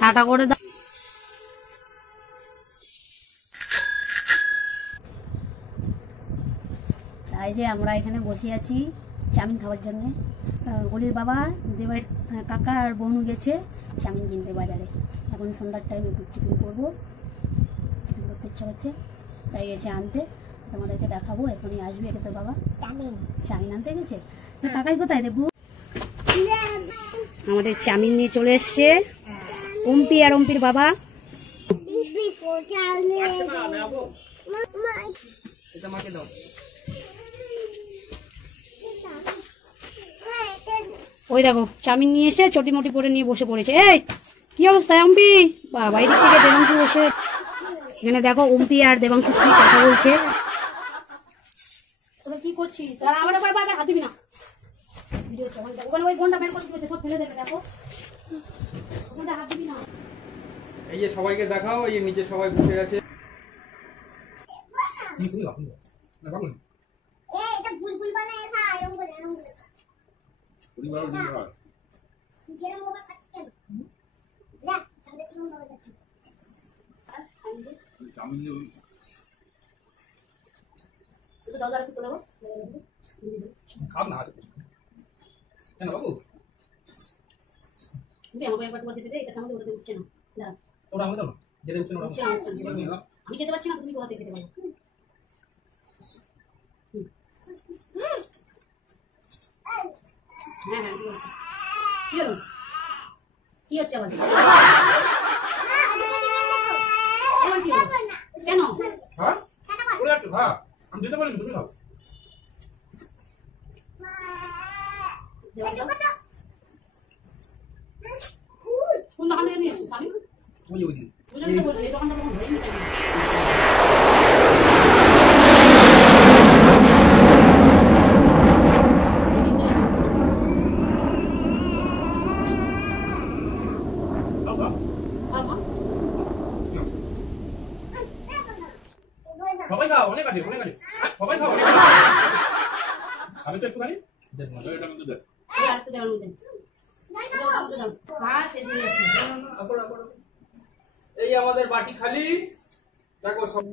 Tata করে দাও। তাই যে আমরা এখানে বসে আছি চাউমিন খাওয়ার জন্য। গলির বাবা দেবের কাকা আর বোনু গেছে চাউমিন কিনতে বাজারে। এখন সন্ধ্যার টাইম একটু টিফিন করবো, করতে ইচ্ছা করছে তাই গেছে আনতে। তোমাদেরকে দেখাবো, এখনই আসবে তোর বাবা চাউমিন আনতে গেছে। কাকাই কোথায় দেখবো? আমাদের চাউমিন নিয়ে চলে এসছে অম্পি আর অম্পির বাবা। ওই দেখো চাউমিন নিয়ে এসে চটি মটি করে নিয়ে বসে পড়েছে। এই কি অবস্থা অম্পি? বাইরে থেকে দেবাংশু বসে এখানে দেখো অম্পি আর দেবাংশু কি কথা বলছে। তোরা কি করছিস? তারা আবার হাত দিবি না। ওখানে ওই ফোনটা বের করে দিয়েছে, সব ফেলে দেবে। দেখো ওখানে হাত দিবি না। এই যে সবাইকে দেখাও, এই নিচে সবাই বসে আছে। আমি খেতে পারছি না, তুমি কোথা থেকে খেতে পারো? হ্যাঁ হ্যাঁ কি হলো? কি হচ্ছে আবার? কেন? আমি দিতে পারি, তুমি খাও। কোন দোকান থেকে নিয়ে এসেছিস? আমি বলছি এই দোকানটা কখন হয়ে গেছে? সবাই খাও, অনেক আছে, অনেক আছে। সবাই খাও, অনেক আমি তো একটুখানি এই আমাদের বাটি খালি। দেখো সব